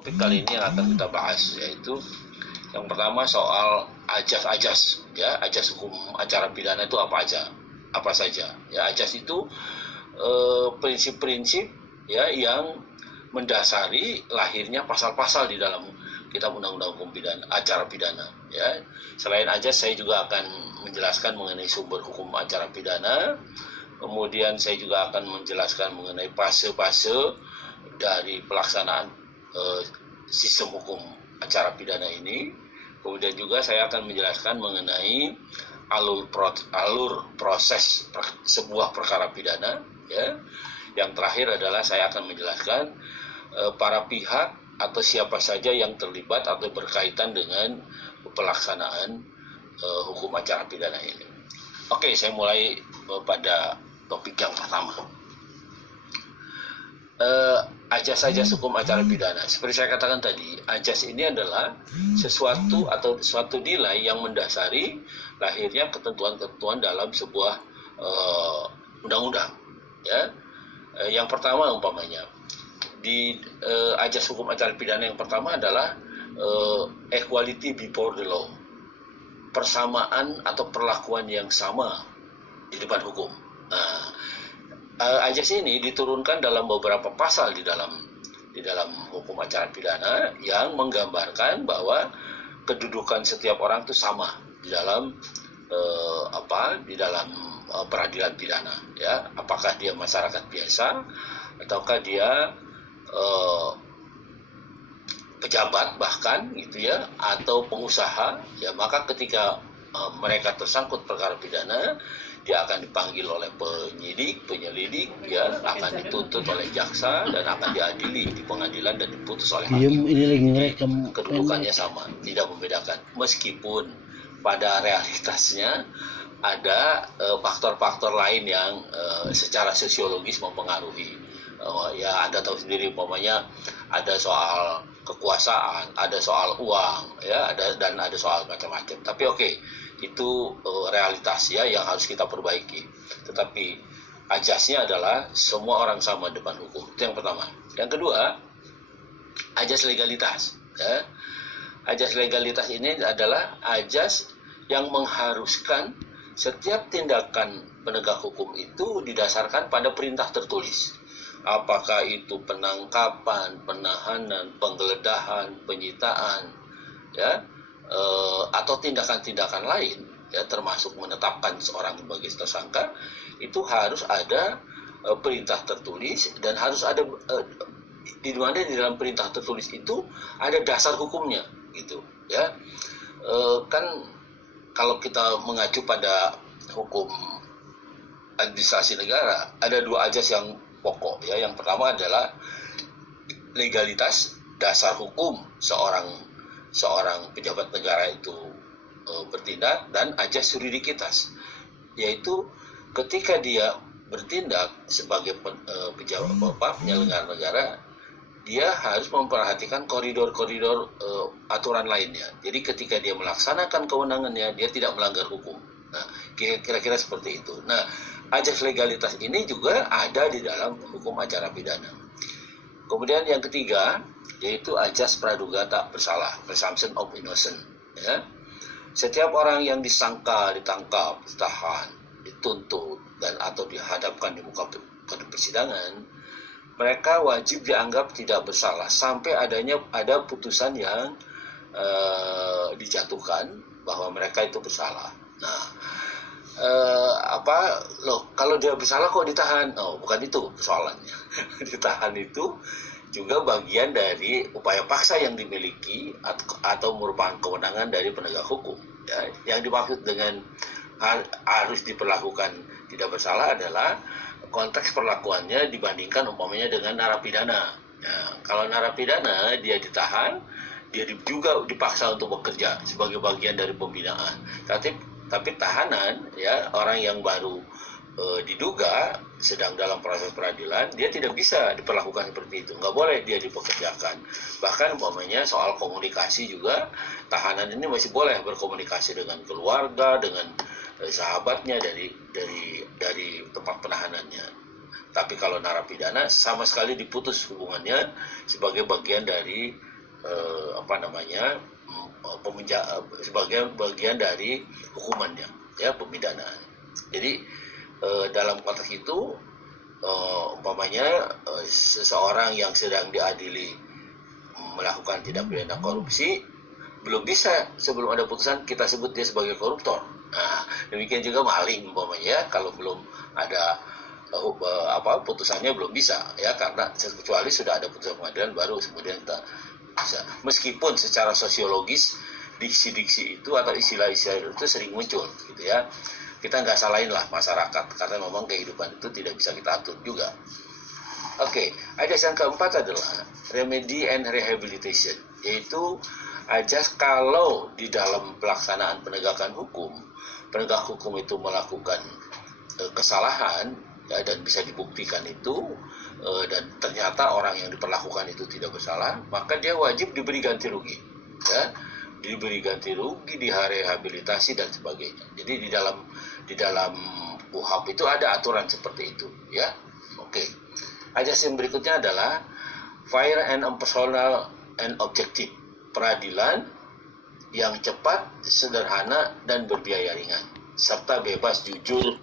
Topik kali ini yang akan kita bahas yaitu yang pertama soal ajas-ajas, ya, ajas hukum acara pidana itu apa saja. Ya, ajas itu prinsip-prinsip ya yang mendasari lahirnya pasal-pasal di dalam Kitab Undang-Undang Hukum Pidana, acara pidana. Ya, selain ajas, saya juga akan menjelaskan mengenai sumber hukum acara pidana. Kemudian saya juga akan menjelaskan mengenai fase-fase dari pelaksanaan sistem hukum acara pidana ini. Kemudian juga saya akan menjelaskan mengenai alur proses sebuah perkara pidana. Ya. Yang terakhir adalah saya akan menjelaskan para pihak atau siapa saja yang terlibat atau berkaitan dengan pelaksanaan hukum acara pidana ini. Oke, saya mulai pada topik yang pertama. Ajas-ajas hukum acara pidana. Seperti saya katakan tadi, ajas ini adalah suatu nilai yang mendasari lahirnya ketentuan-ketentuan dalam sebuah undang-undang. Ya, yang pertama umpamanya di ajas hukum acara pidana yang pertama adalah equality before the law, persamaan atau perlakuan yang sama di depan hukum. Nah, ajas ini diturunkan dalam beberapa pasal di dalam hukum acara pidana yang menggambarkan bahwa kedudukan setiap orang itu sama di dalam peradilan pidana, ya. Apakah dia masyarakat biasa ataukah dia pejabat bahkan gitu ya, atau pengusaha, ya, maka ketika mereka tersangkut perkara pidana, dia akan dipanggil oleh penyidik, penyelidik, ya, akan dituntut oleh jaksa dan akan diadili di pengadilan dan diputus oleh hakim. Kedudukannya sama, tidak membedakan, meskipun pada realitasnya ada faktor-faktor lain yang secara sosiologis mempengaruhi. Ya, Anda tahu sendiri, umpamanya ada soal kekuasaan, ada soal uang, ya, dan ada soal macam-macam. Tapi oke, itu realitas ya yang harus kita perbaiki. Tetapi ajasnya adalah semua orang sama depan hukum. Itu yang pertama. Yang kedua, ajas legalitas. Ya. Ajas legalitas ini adalah ajas yang mengharuskan setiap tindakan penegak hukum itu didasarkan pada perintah tertulis. Apakah itu penangkapan, penahanan, penggeledahan, penyitaan, ya, atau tindakan-tindakan lain, ya, termasuk menetapkan seorang sebagai tersangka, itu harus ada perintah tertulis dan harus ada di mana di dalam perintah tertulis itu ada dasar hukumnya, gitu, ya. Kan kalau kita mengacu pada hukum administrasi negara, ada dua ajas yang pokok, ya. Yang pertama adalah legalitas, dasar hukum seorang pejabat negara itu bertindak, dan ajas juridikitas, yaitu ketika dia bertindak sebagai penyelenggara negara, dia harus memperhatikan koridor-koridor aturan lainnya. Jadi ketika dia melaksanakan kewenangannya, dia tidak melanggar hukum. Nah, kira-kira seperti itu. Nah, ajas legalitas ini juga ada di dalam hukum acara pidana. Kemudian yang ketiga, yaitu ajas praduga tak bersalah, presumption of innocence. Ya. Setiap orang yang disangka, ditangkap, ditahan, dituntut, dan atau dihadapkan di muka persidangan, mereka wajib dianggap tidak bersalah sampai ada putusan yang dijatuhkan bahwa mereka itu bersalah. Nah, kalau dia bersalah kok ditahan? Oh, bukan itu persoalannya. Ditahan itu juga bagian dari upaya paksa yang dimiliki atau merupakan kewenangan dari penegak hukum. Ya. Yang dimaksud dengan harus diperlakukan tidak bersalah adalah konteks perlakuannya dibandingkan umpamanya dengan narapidana. Ya, kalau narapidana dia ditahan, dia juga dipaksa untuk bekerja sebagai bagian dari pembinaan. Tapi tahanan, ya, orang yang baru diduga sedang dalam proses peradilan, dia tidak bisa diperlakukan seperti itu. Nggak boleh dia dipekerjakan. Bahkan umpamanya soal komunikasi juga, tahanan ini masih boleh berkomunikasi dengan keluarga, dengan sahabatnya dari tempat penahanannya. Tapi kalau narapidana sama sekali diputus hubungannya sebagai bagian dari sebagai bagian dari hukumannya, ya, pemidanaan. Jadi dalam konteks itu seseorang yang sedang diadili melakukan tindak pidana korupsi belum bisa sebelum ada putusan kita sebut dia sebagai koruptor. Nah, demikian juga maling umpamanya, kalau belum ada putusannya belum bisa, ya, karena kecuali sudah ada putusan pengadilan baru kemudian kita bisa. Meskipun secara sosiologis diksi-diksi itu atau istilah-istilah itu sering muncul, gitu ya. Kita nggak salahin lah masyarakat karena memang kehidupan itu tidak bisa kita atur juga. Oke, ajas yang keempat adalah remedy and rehabilitation, yaitu ajas kalau di dalam pelaksanaan penegakan hukum, penegak hukum itu melakukan kesalahan, ya, dan bisa dibuktikan itu, dan ternyata orang yang diperlakukan itu tidak bersalah, maka dia wajib diberi ganti rugi, ya, diberi ganti rugi, direhabilitasi dan sebagainya. Jadi di dalam KUHP itu ada aturan seperti itu, ya. Oke. Ajas yang berikutnya adalah fair and impartial and objective, peradilan yang cepat, sederhana dan berbiaya ringan, serta bebas, jujur,